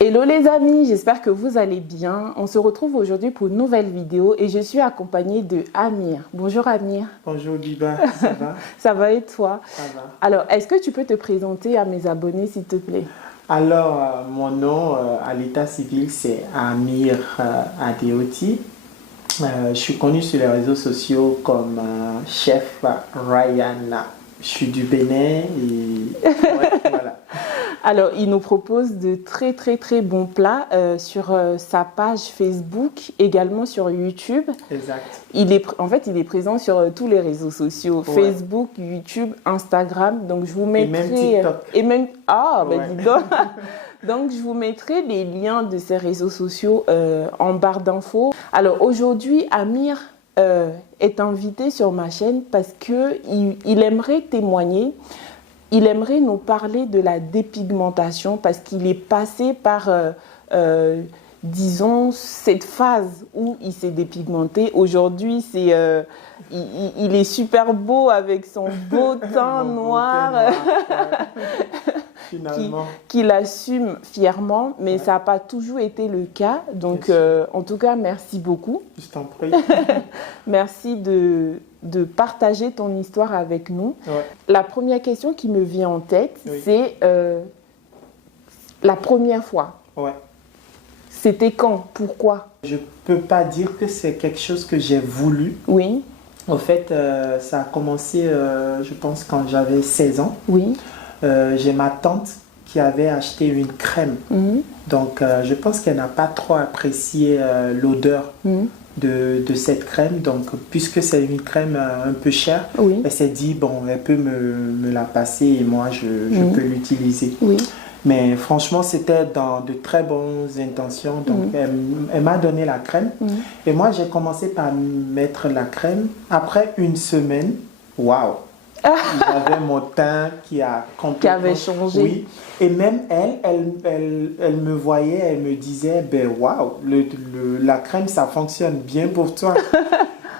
Hello les amis, j'espère que vous allez bien. On se retrouve aujourd'hui pour une nouvelle vidéo et je suis accompagnée de Amir. Bonjour Amir. Bonjour Biba, ça va? Ça va et toi? Ça va. Alors, est-ce que tu peux te présenter à mes abonnés s'il te plaît? Alors, mon nom à l'état civil, c'est Amir Adeoti. Je suis connu sur les réseaux sociaux comme Chef Ryan. Je suis du Bénin et ouais, voilà. Alors, il nous propose de très bons plats sur sa page Facebook, également sur YouTube. Exact. En fait, il est présent sur tous les réseaux sociaux, Ouais. Facebook, YouTube, Instagram. Donc, je vous mettrai... même TikTok. Et même... Ah, Ouais. ben dis donc. Donc, je vous mettrai les liens de ces réseaux sociaux en barre d'infos. Alors, aujourd'hui, Amir est invité sur ma chaîne parce qu'il aimerait témoigner. Il aimerait nous parler de la dépigmentation parce qu'il est passé par, disons, cette phase où il s'est dépigmenté. Aujourd'hui, il est super beau avec son beau teint noir. Finalement. Qu'il assume fièrement, mais Ouais. ça n'a pas toujours été le cas. Donc, en tout cas, merci beaucoup. Je t'en prie. Merci de partager ton histoire avec nous. Ouais. La première question qui me vient en tête, Oui. c'est la première fois. Ouais. C'était quand? Pourquoi? Je peux pas dire que c'est quelque chose que j'ai voulu. Oui, En fait, ça a commencé, je pense, quand j'avais 16 ans. oui. J'ai ma tante qui avait acheté une crème. Mhm, Donc, je pense qu'elle n'a pas trop apprécié l'odeur mhm. de cette crème. Donc, puisque c'est une crème un peu chère, Oui, elle s'est dit, bon, elle peut me la passer et moi, je peux l'utiliser. oui. Mais franchement, c'était dans de très bonnes intentions. Donc, elle m'a donné la crème. Mhm. Et moi, j'ai commencé par mettre la crème. Après une semaine, waouh! J'avais mon teint qui a complètement... Qui avait changé. Oui. Et même elle me voyait, elle me disait, ben waouh, la crème, ça fonctionne bien pour toi.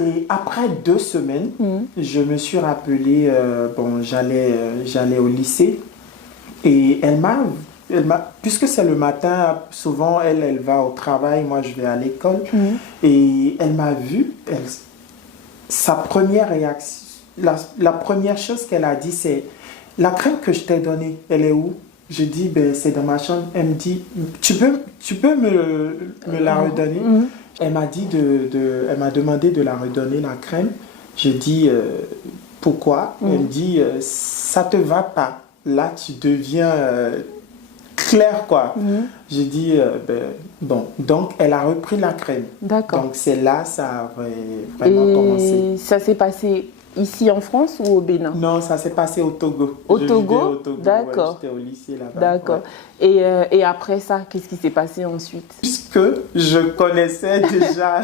Et après 2 semaines, je me suis rappelé, bon, j'allais au lycée. Et elle m'a, puisque c'est le matin, souvent elle va au travail, moi je vais à l'école. Et elle m'a vu, sa première réaction, la première chose qu'elle a dit, c'est la crème que je t'ai donnée, elle est où? Je dis, ben, c'est dans ma chambre. Elle me dit, tu peux me la redonner? Elle m'a dit elle m'a demandé de la redonner, la crème. Je dis, pourquoi? Elle me dit, ça te va pas. Là, tu deviens clair, quoi. Je dis, ben, bon. Donc, elle a repris la crème. D'accord. Donc, c'est là, ça a vraiment commencé. Et ça s'est passé ici en France ou au Bénin? Non, ça s'est passé au Togo. Au Je Togo? vivais au Togo. D'accord. Ouais, j'étais au lycée là-bas. D'accord. Ouais. Et après ça, qu'est-ce qui s'est passé ensuite? Puisque je connaissais déjà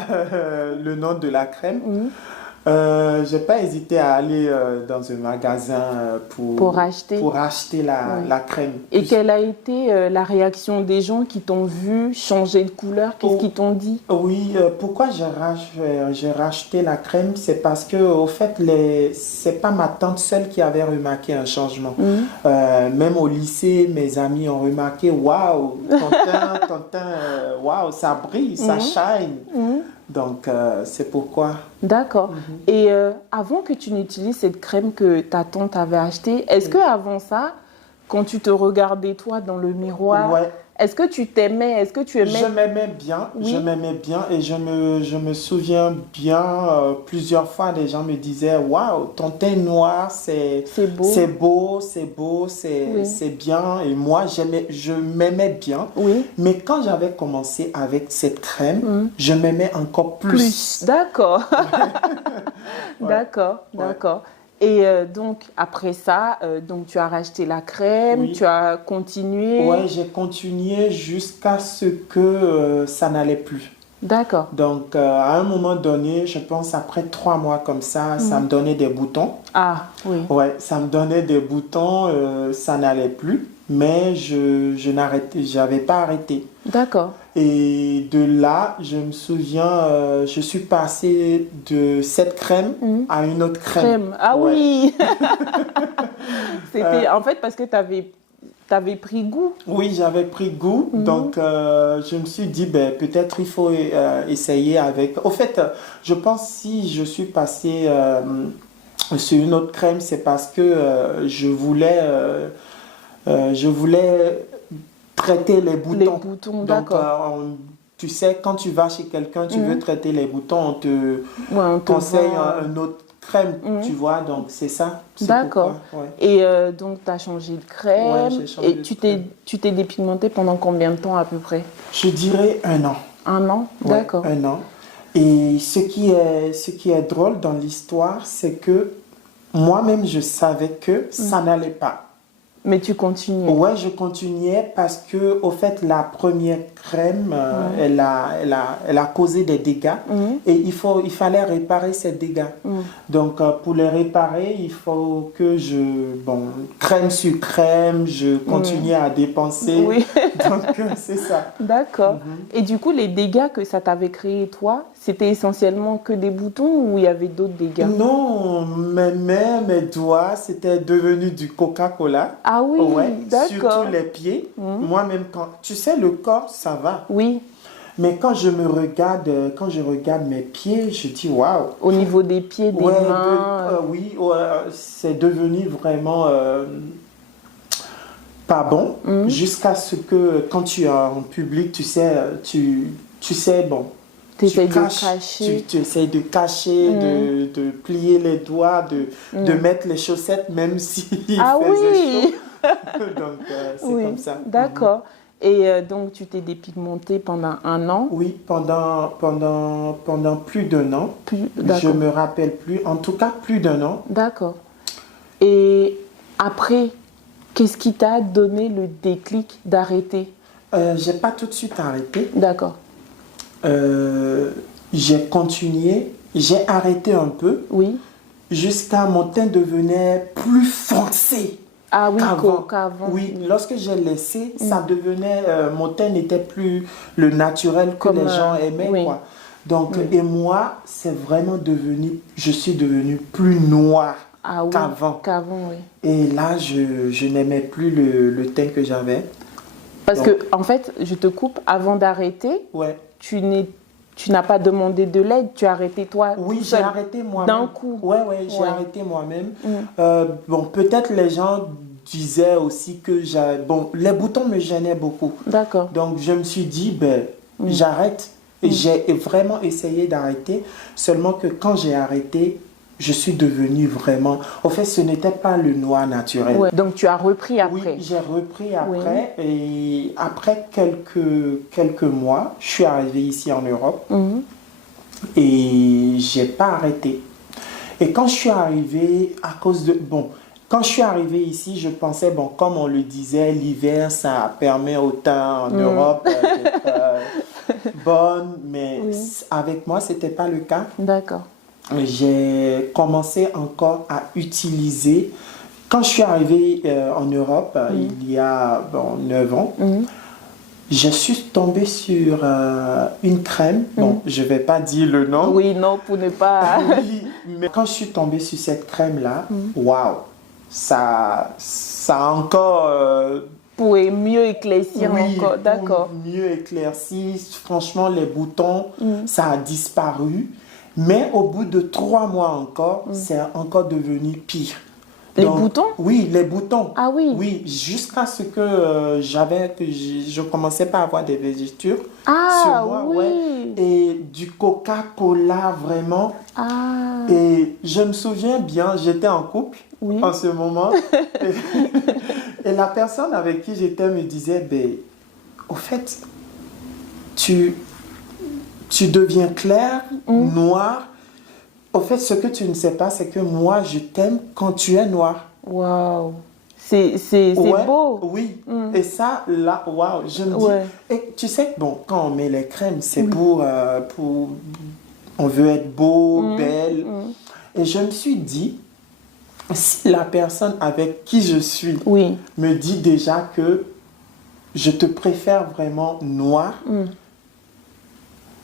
le nom de la crème, j'ai pas hésité à aller dans un magasin pour acheter la crème. Et quelle a été la réaction des gens qui t'ont vu changer de couleur? Qu'est-ce qu'ils t'ont dit? Oui, pourquoi j'ai racheté la crème? C'est parce que, au fait, c'est pas ma tante seule qui avait remarqué un changement. Même au lycée, mes amis ont remarqué, waouh, ton teint, waouh, ça brille, ça shine. Donc, c'est pourquoi. D'accord. Et avant que tu n'utilises cette crème que ta tante avait achetée, est-ce que avant ça, quand tu te regardais toi dans le miroir, Ouais. est-ce que tu t'aimais? Est-ce que tu aimais? Je m'aimais bien, Oui. je m'aimais bien et je me souviens bien, plusieurs fois, les gens me disaient, waouh, ton teint noir, c'est beau. c'est beau, c'est beau, Oui. c'est bien. Et moi, je m'aimais bien. Oui. Mais quand j'avais commencé avec cette crème, je m'aimais encore plus. D'accord. Ouais. D'accord, Ouais. d'accord. Et donc, après ça, donc tu as racheté la crème, Oui. tu as continué. Ouais, j'ai continué jusqu'à ce que ça n'allait plus. D'accord. Donc, à un moment donné, je pense après 3 mois comme ça me donnait des boutons. Ah, oui. Ouais, ça me donnait des boutons, ça n'allait plus, mais j'avais pas arrêté. D'accord. Et de là, je me souviens, je suis passée de cette crème à une autre crème. Ah Ouais. oui. C'était en fait parce que tu avais avais pris goût. Oui, j'avais pris goût, donc je me suis dit, ben, peut-être il faut essayer avec... Au fait, je pense si je suis passée sur une autre crème, c'est parce que je voulais traiter les boutons. Les boutons, Donc, d'accord. tu sais, quand tu vas chez quelqu'un, tu veux traiter les boutons, on te Ouais, on te conseille vend. un autre crème, tu vois, donc c'est ça. C'est D'accord. pourquoi, ouais. Et donc, tu as changé de crème. Ouais, j'ai changé Et de tu crème. t'es dépigmenté pendant combien de temps à peu près? Je dirais 1 an. 1 an? Ouais, D'accord. 1 an. Et ce qui est drôle dans l'histoire, c'est que moi-même, je savais que ça n'allait pas. Mais tu continues. Ouais, je continuais parce que, au fait, la première crème, elle a causé des dégâts et il fallait réparer ces dégâts. Donc, pour les réparer, il faut que crème sur crème, je continue à dépenser. Oui. Donc, c'est ça. D'accord. Et du coup, les dégâts que ça t'avait créé, toi, c'était essentiellement que des boutons ou il y avait d'autres dégâts? Non, mes mains, mes doigts, c'était devenu du Coca-Cola. Ah oui, Ouais, d'accord. surtout les pieds. Moi-même, tu sais, le corps, ça va. Oui, Mais quand je regarde mes pieds, je dis waouh. au niveau des pieds, des Ouais, mains. oui, ouais, c'est devenu vraiment pas bon. Jusqu'à ce que quand tu es en public, tu sais, bon. Tu essayes de caches, cacher. tu essayes de cacher, de plier les doigts, de mettre les chaussettes même s'il Ah faisait oui, chaud. Donc, c'est oui, comme ça. d'accord. Et donc, tu t'es dépigmenté pendant 1 an? Oui, pendant plus d'1 an. Je D'accord. me rappelle plus. En tout cas, plus d'1 an. D'accord. Et après, qu'est-ce qui t'a donné le déclic d'arrêter? J'ai pas tout de suite arrêté. D'accord. J'ai continué. J'ai arrêté un peu. Oui. Jusqu'à mon teint devenait plus foncé. Ah oui, qu'avant. qu'avant. Oui, lorsque j'ai laissé, ça devenait, mon teint n'était plus le naturel que Comme, les gens aimaient, oui. quoi. Donc, et moi, je suis devenue plus noire Ah oui, qu'avant. qu'avant, oui. Et là, je n'aimais plus le teint que j'avais. Parce Donc, que, en fait, je te coupe, avant d'arrêter, ouais. tu n'as pas demandé de l'aide, tu as arrêté toi Oui, tout j'ai seul, arrêté moi-même. d'un coup. Ouais, j'ai Ouais. arrêté moi-même. Bon, peut-être les gens disaient aussi que les boutons me gênaient beaucoup. D'accord. Donc, je me suis dit, ben, j'arrête. Et j'ai vraiment essayé d'arrêter. Seulement que quand j'ai arrêté, je suis devenue vraiment... En fait, ce n'était pas le noir naturel. Ouais. Donc, tu as repris Oui, après. j'ai repris après. Et après quelques mois, je suis arrivée ici en Europe. Et j'ai pas arrêté. Et quand je suis arrivée, quand je suis arrivée ici, je pensais, bon, comme on le disait, l'hiver, ça permet au teint en Europe d'être bonne, mais avec moi, c'était pas le cas. D'accord. J'ai commencé encore à utiliser, quand je suis arrivée en Europe, il y a 9 ans, je suis tombée sur une crème. Bon, je ne vais pas dire le nom. Oui, non, pour ne pas... Oui, mais quand je suis tombée sur cette crème-là, waouh, ça a encore... Pour mieux éclaircir encore, d'accord. Pour mieux éclaircir. Franchement, les boutons, ça a disparu. Mais au bout de 3 mois encore, c'est encore devenu pire. Les boutons? Oui, les boutons. Ah oui? Oui, jusqu'à ce que je commençais pas à avoir des vergetures sur moi. Oui. Ouais. Et du Coca-Cola, vraiment. Ah. Et je me souviens bien, j'étais en couple en ce moment. Et la personne avec qui j'étais me disait, ben, au fait, tu deviens clair, noir. Au fait, ce que tu ne sais pas, c'est que moi, je t'aime quand tu es noir. Waouh. C'est beau. Oui. Et ça, là, waouh, je me dis... Et tu sais, bon, quand on met les crèmes, c'est pour... On veut être beau, belle. Et je me suis dit, si la personne avec qui je suis me dit déjà que je te préfère vraiment noir...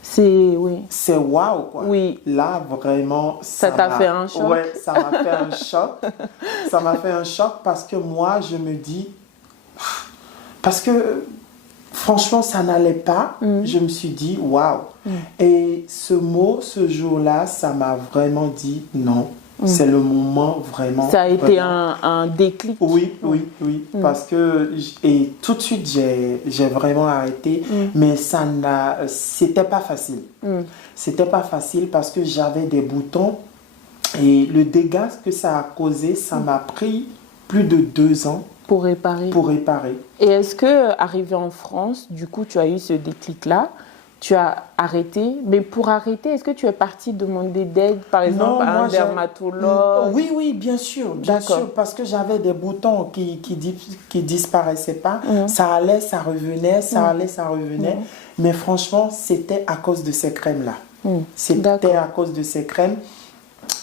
C'est waouh, quoi. Oui. Là, vraiment, ça t'a fait un choc. Ouais, ça m'a fait un choc. Ça m'a fait un choc parce que moi, je me dis, parce que franchement, ça n'allait pas. Je me suis dit, waouh. Et ce mot, ce jour-là, ça m'a vraiment dit non. C'est le moment vraiment. Ça a été vraiment. un déclic. Oui. Parce que, et tout de suite, j'ai vraiment arrêté. Mais c'était pas facile. C'était pas facile parce que j'avais des boutons. Et le dégât que ça a causé, ça m'a pris plus de 2 ans. Pour réparer. Et est-ce que, arrivé en France, du coup, tu as eu ce déclic-là, tu as arrêté, mais pour arrêter, est-ce que tu es partie demander d'aide, par exemple, à un dermatologue? Oui, bien sûr, parce que j'avais des boutons qui disparaissaient pas. Ça allait, ça revenait, mais franchement, c'était à cause de ces crèmes-là. C'était à cause de ces crèmes.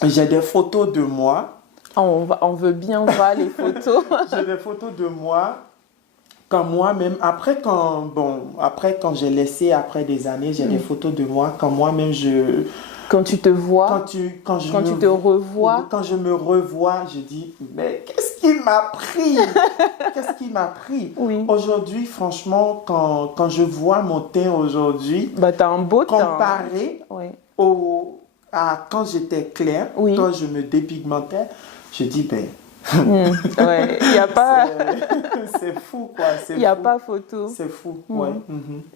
J'ai des photos de moi. On veut bien voir les photos. J'ai des photos de moi. Quand moi-même, après quand j'ai laissé, après des années, j'ai des photos de moi, quand moi-même Quand tu te vois, quand tu te revois. Quand je me revois, je dis, mais qu'est-ce qui m'a pris? Qu'est-ce qui m'a pris? Oui. Aujourd'hui, franchement, quand je vois mon teint aujourd'hui, t'as un beau teint. Comparé à quand j'étais claire, quand je me dépigmentais, je dis, ben... il n'y a pas... c'est fou, quoi. Il n'y a pas photo. C'est fou, ouais.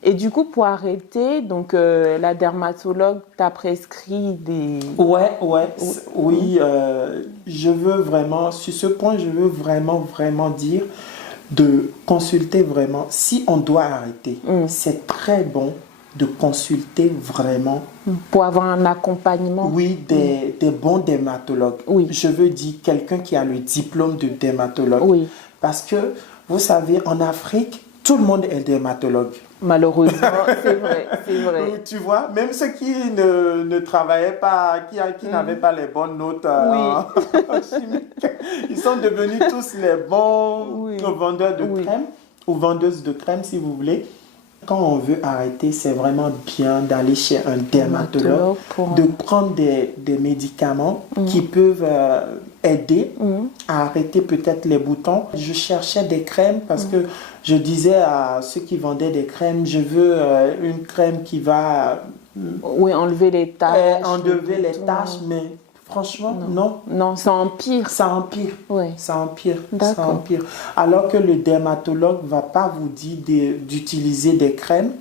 Et du coup, pour arrêter, donc, la dermatologue t'a prescrit des... Oui, je veux vraiment, sur ce point, je veux vraiment dire de consulter vraiment. Si on doit arrêter, c'est très bon de consulter vraiment. Pour avoir un accompagnement. Oui, des bons dermatologues. Oui. Je veux dire quelqu'un qui a le diplôme de dermatologue. Oui. Parce que, vous savez, en Afrique, tout le monde est dermatologue. Malheureusement, c'est vrai. Tu vois, même ceux qui ne travaillaient pas, qui n'avaient pas les bonnes notes chimiques, ils sont devenus tous les bons vendeurs de crème ou vendeuses de crème, si vous voulez. Quand on veut arrêter, c'est vraiment bien d'aller chez un dermatologue, de prendre des médicaments qui peuvent aider à arrêter peut-être les boutons. Je cherchais des crèmes parce que je disais à ceux qui vendaient des crèmes, je veux une crème qui va... enlever les taches. Mais franchement, non. Non, ça empire. Ça empire. Oui. Ça empire. D'accord. Ça empire. Alors que le dermatologue ne va pas vous dire d'utiliser des crèmes,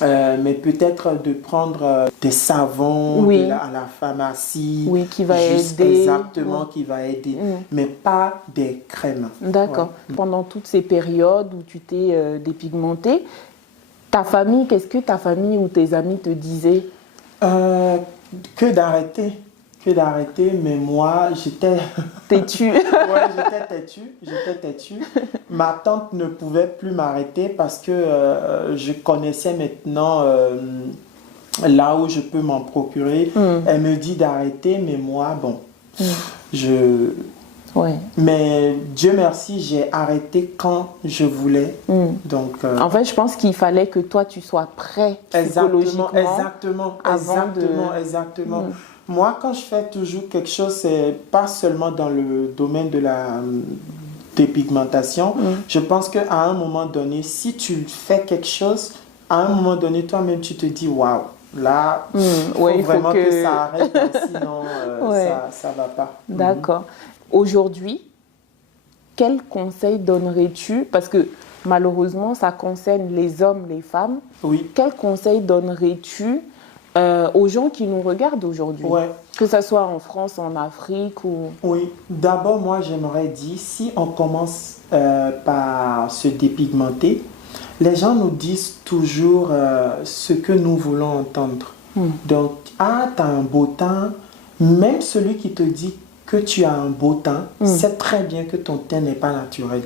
mais peut-être de prendre des savons à la pharmacie. Oui, qui va aider. Exactement, qui va aider. Mais pas des crèmes. D'accord. Ouais. Pendant toutes ces périodes où tu t'es dépigmentée, ta famille, qu'est-ce que ta famille ou tes amis te disaient? Que d'arrêter. Mais moi, j'étais... Têtue. J'étais têtue. Ma tante ne pouvait plus m'arrêter parce que je connaissais maintenant là où je peux m'en procurer. Elle me dit d'arrêter, mais moi, mais Dieu merci, j'ai arrêté quand je voulais. Donc, en fait, je pense qu'il fallait que toi, tu sois prêt psychologiquement. Exactement. Moi, quand je fais toujours quelque chose, c'est pas seulement dans le domaine de la dépigmentation. Je pense qu'à un moment donné, si tu fais quelque chose, à un moment donné, toi-même, tu te dis, waouh, là, il faut vraiment que ça arrête, sinon ça va pas. D'accord. Aujourd'hui, quel conseil donnerais-tu, parce que malheureusement, ça concerne les hommes, les femmes. Oui. Quel conseil donnerais-tu aux gens qui nous regardent aujourd'hui, que ce soit en France, en Afrique ou... Oui, d'abord, moi, j'aimerais dire, si on commence par se dépigmenter, les gens nous disent toujours ce que nous voulons entendre. Donc, tu as un beau teint, même celui qui te dit que tu as un beau teint, sait très bien que ton teint n'est pas naturel.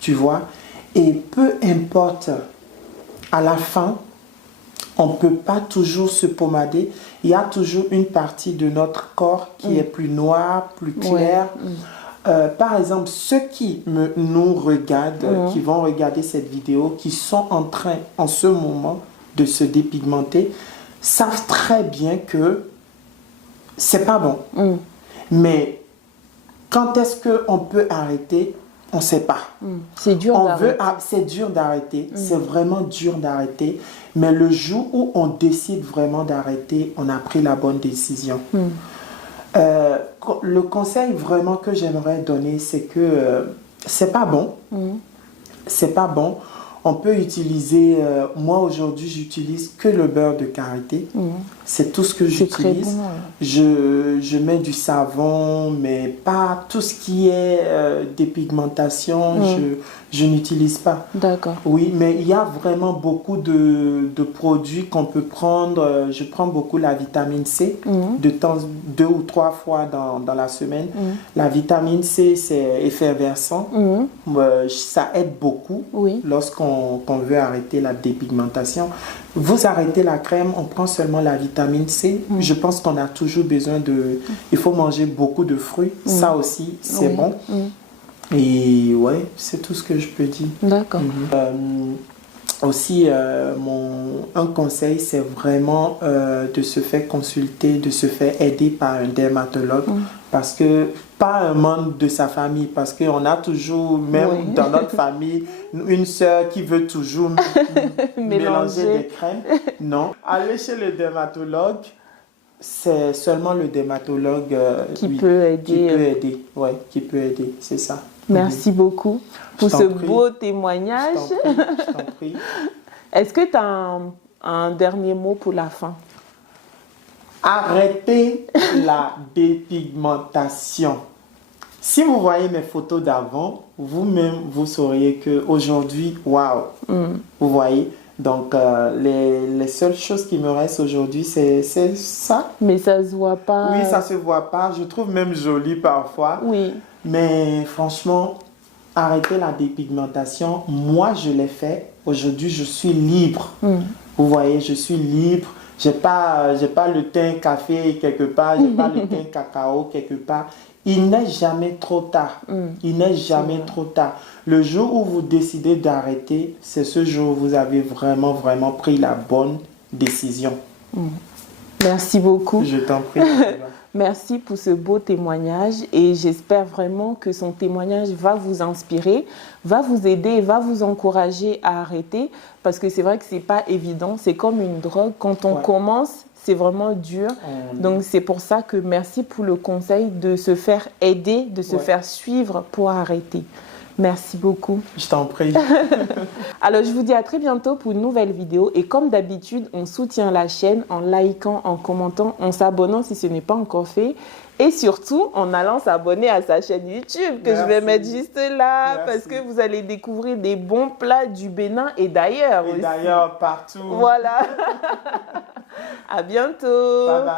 Tu vois? Et peu importe, à la fin, on ne peut pas toujours se pomader. Il y a toujours une partie de notre corps qui est plus noire, plus claire. Par exemple, ceux qui nous regardent, qui vont regarder cette vidéo, qui sont en train, en ce moment, de se dépigmenter, savent très bien que c'est pas bon. Mais quand est-ce qu'on peut arrêter? on ne sait pas. C'est dur d'arrêter. C'est dur d'arrêter, c'est vraiment dur d'arrêter. Mais le jour où on décide vraiment d'arrêter, on a pris la bonne décision. Le conseil vraiment que j'aimerais donner, c'est que c'est pas bon. C'est pas bon. On peut utiliser, moi aujourd'hui j'utilise que le beurre de karité. C'est tout ce que j'utilise. Bon, je mets du savon, mais pas tout ce qui est dépigmentation, je n'utilise pas. D'accord. Oui, mais il y a vraiment beaucoup de produits qu'on peut prendre. Je prends beaucoup la vitamine C, de temps 2 ou 3 fois dans la semaine. La vitamine C, c'est effervescent. Ça aide beaucoup lorsqu'on veut arrêter la dépigmentation. Vous arrêtez la crème, on prend seulement la vitamine C. Je pense qu'on a toujours besoin de... Il faut manger beaucoup de fruits. Ça aussi, c'est bon. Et ouais, c'est tout ce que je peux dire. D'accord. Aussi, un conseil, c'est vraiment de se faire consulter, de se faire aider par un dermatologue. Parce que, pas un membre de sa famille, parce qu'on a toujours, même dans notre famille, une sœur qui veut toujours mélanger des crèmes. Non, aller chez le dermatologue, c'est seulement le dermatologue qui peut aider. Qui peut aider, c'est ça. Merci beaucoup pour ce beau témoignage. Je t'en prie. Est-ce que tu as un dernier mot pour la fin? Arrêtez la dépigmentation. Si vous voyez mes photos d'avant, vous-même, vous sauriez qu'aujourd'hui, waouh, vous voyez. Donc, les seules choses qui me restent aujourd'hui, c'est ça. Mais ça se voit pas. Oui, ça se voit pas. Je trouve même joli parfois. Oui. Mais franchement, arrêter la dépigmentation, moi, je l'ai fait. Aujourd'hui, je suis libre. Vous voyez, je suis libre. J'ai pas le teint café quelque part. J'ai pas le teint cacao quelque part. Il n'est jamais trop tard. Il n'est jamais trop tard. Le jour où vous décidez d'arrêter, c'est ce jour où vous avez vraiment, vraiment pris la bonne décision. Merci beaucoup. Je t'en prie. Merci pour ce beau témoignage et j'espère vraiment que son témoignage va vous inspirer, va vous aider et va vous encourager à arrêter parce que c'est vrai que c'est pas évident, c'est comme une drogue. Quand on commence, c'est vraiment dur. Donc c'est pour ça que merci pour le conseil de se faire aider, de se faire suivre pour arrêter. Merci beaucoup. Je t'en prie. Alors, je vous dis à très bientôt pour une nouvelle vidéo. Et comme d'habitude, on soutient la chaîne en likant, en commentant, en s'abonnant si ce n'est pas encore fait. Et surtout, en allant s'abonner à sa chaîne YouTube que je vais mettre juste là. Parce que vous allez découvrir des bons plats du Bénin et d'ailleurs aussi. Et d'ailleurs, partout. Voilà. À bientôt. Bye bye.